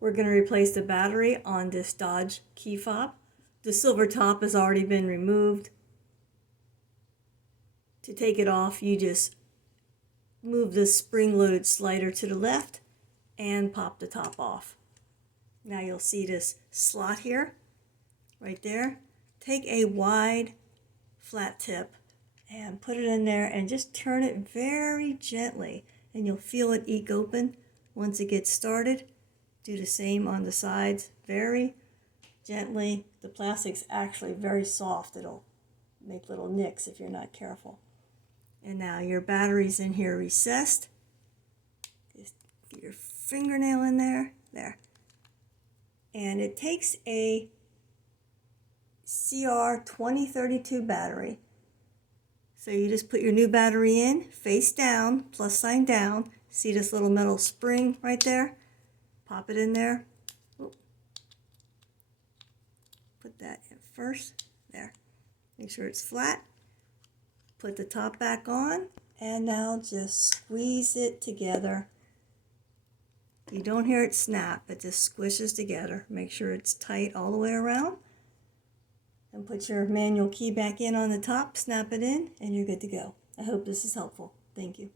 We're going to replace the battery on this Dodge key fob. The silver top has already been removed. To take it off, you just move the spring-loaded slider to the left and pop the top off. Now you'll see this slot here, right there. Take a wide flat tip and put it in there and just turn it very gently, and you'll feel it eke open once it gets started. Do the same on the sides, very gently. The plastic's actually very soft. It'll make little nicks if you're not careful. And now your battery's in here recessed. Just get your fingernail in there. There. And it takes a CR2032 battery. So you just put your new battery in, face down, plus sign down. See this little metal spring right there? Pop it in there. Put that in first. There. Make sure it's flat. Put the top back on, and now just squeeze it together. You don't hear it snap, it just squishes together. Make sure it's tight all the way around. And put your manual key back in on the top, snap it in, and you're good to go. I hope this is helpful. Thank you.